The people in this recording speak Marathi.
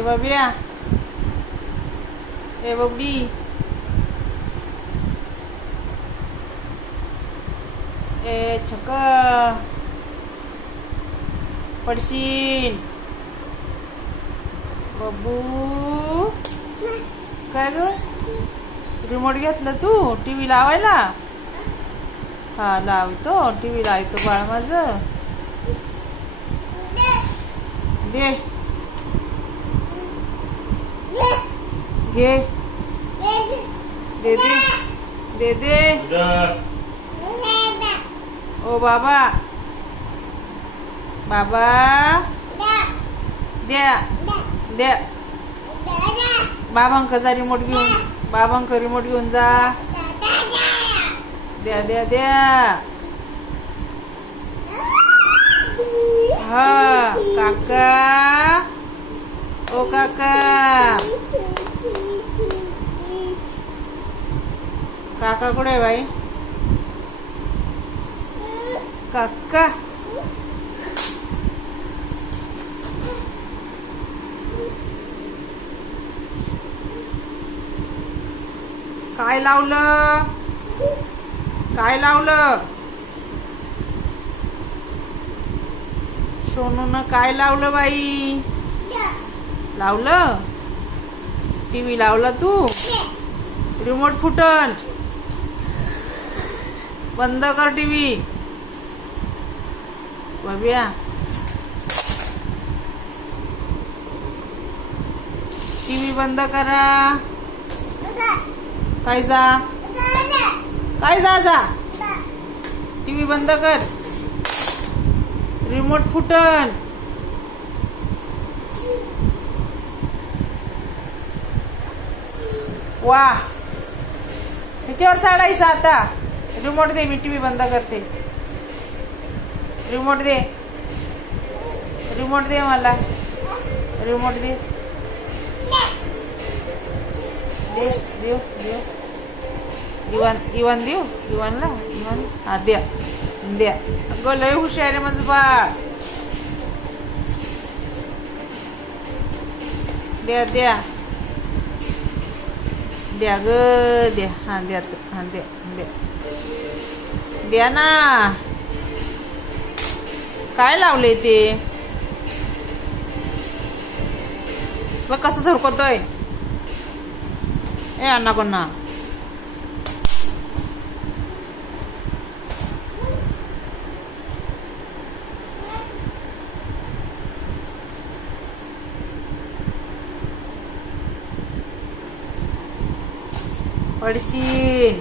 ए बाबिया, ए बबडी, ए छक्का, पडशीन. बब्बू काय ग, रिमोट घेतलं तू टीव्ही लावायला? हा लावतो, टीव्ही लावतो बाळ माझं. दे घे, दे दे दे दे. ओ बाबा, बाबा द्या द्या. बाबांक जा रिमोट घेऊन, बाबांक रिमोट घेऊन जा. द्या द्या द्या. हा काका, ओ काका, काका कुठे आहे बाई? काका, काय लावलं? काय लावलं? सोनून काय लावलं बाई? लावलं? टीव्ही लावला तू? रिमोट फुटन, बंद कर टीव्ही. बाबिया, टीव्ही बंद करा. काय जा, काय जा जा. टीव्ही बंद कर, रिमोट फुटन. वा, ह्याच्यावर चढायचं आता. रिमोट दे, मी टीव्ही बंद करते. रिमोट दे, रिमोट दे मला. रिमोट दे, दे देऊ देऊ. इवन देऊ, इवनला. इवन हा द्या द्या. अगं लय हुशार आहे माझं बाळ. द्या द्या द्या ग द्या. हा द्या, हा द्या द्या द्या ना. काय लावले ते? बघ कसं झरकतोय. ए अण्णा कोणा पडशील.